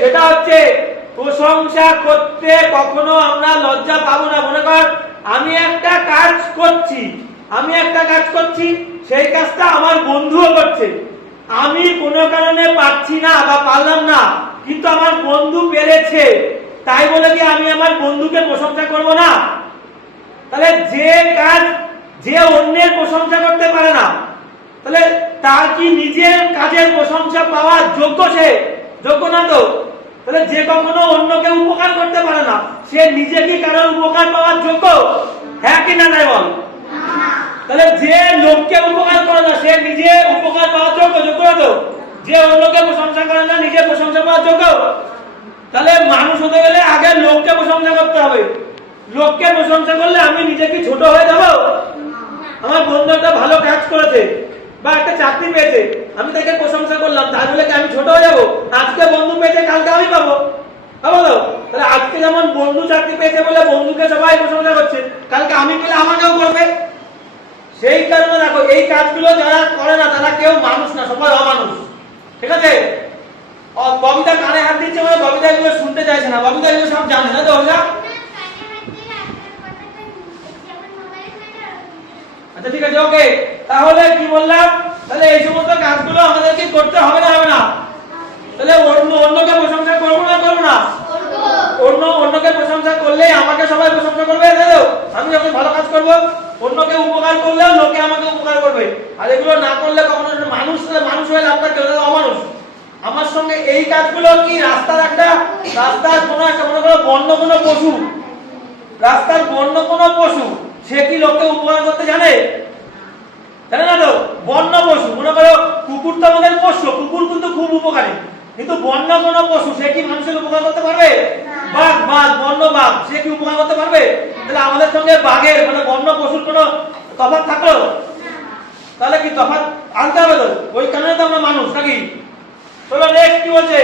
সেটা হচ্ছে প্রশংসা করতে কখনো আমরা লজ্জা পাবো না। মনে কর, আমি একটা কাজ করছি, আমি একটা কাজ করছি, সেই কাজটা আমার বন্ধুও করছে। আমি কোনো কারণে পারছি না বা পারলাম না, কিন্তু আমার বন্ধু পেরেছে। তাই বলে কি আমি আমার বন্ধুকে প্রশংসা করব না? তাহলে যে কাজ যে অন্যের প্রশংসা করতে পারে না, তাহলে তার কি নিজের কাজের প্রশংসা পাওয়ার যোগ্য সে? যোগ্য না তো? তাহলে যে কখনো অন্যকে উপকার করতে পারে না। সে নিজে কি কারোর উপকার পাওয়ার যোগ্য? হ্যাঁ কি না নাই বল? তাহলে যে লোককে উপকার করে না, সে নিজে উপকার পাওয়ার যোগ্য যোগ্য তো? যে অন্যকে প্রশংসা করে না, নিজে প্রশংসা পাওয়ার যোগ্য? তাহলে মানুষ হতে গেলে আগে লোককে প্রশংসা করতে হবে। লোককে প্রশংসা করলে আমি নিজে কি ছোট হয়ে যাব? আমার বন্ধু একটা ভালো কাজ করেছে, বা একটা চাকরি পেয়েছে। আমি তাকে প্রশংসা করলাম তাই বলে আমি ছোট হয়ে যাব? আজকে বন্ধু পেয়েছে, কালকে আমি পাবো। তাহলে আজকে যেমন বন্ধু চাকরি পেয়েছে বলে বন্ধুকে সবাই প্রশংসা করছে, কালকে আমি পেলে আমাকেও করবে? সেই কারণে দেখো, এই কাজগুলো যারা করে না, তারা কেউ মানুষ না, সবাই অমানুষ। ঠিক আছে? ববিতা কানে হাত দিচ্ছে মানে ববিতা এগুলো শুনতে চাইছে না। ববিতা এগুলো সব জানে না তো ববিতা? আচ্ছা ঠিক আছে, ওকে। তাহলে কি বললাম? তাহলে এই সমস্ত কাজগুলো আমাদেরকে করতে হবে না হবে না? তাহলে অন্য অন্যকে প্রশংসা করব না করব না? অন্য অন্যকে প্রশংসা করলে আমাকে সবাই প্রশংসা করবে তো? আমি যখন ভালো কাজ করব, অন্যকে উপকার করলেও লোকে আমাকে উপকার করবে। আর এগুলো না করলে কখনো মানুষ মানুষ হয়ে লাভ থাকবে ওটা অমানুষ। আমার সঙ্গে এই কাজগুলো কি রাস্তার একটা রাস্তার কোনো একটা মনে করো বন্য কোনো পশু। রাস্তার বন্য কোনো পশু, সে কি লোককে উপকার করতে জানে? বন্য পশু মনে করো কুকুর তো আমাদের পোষ্য কুকুর কিন্তু খুব উপকারী। কিন্তু বন্য কোন পশু সে কি মানুষের উপকার করতে পারবে? বাঘ বাঘ বন্য বাঘ সে কি উপকার করতে পারবে? তাহলে আমাদের সঙ্গে বাঘের মানে বন্য পশুর কোনো তফাৎ থাকল? তাহলে কি তফাৎ আনতে হবে তো? ওই কারণে তো আমরা মানুষ নাকি? চলো নেক্সট কি বলছে?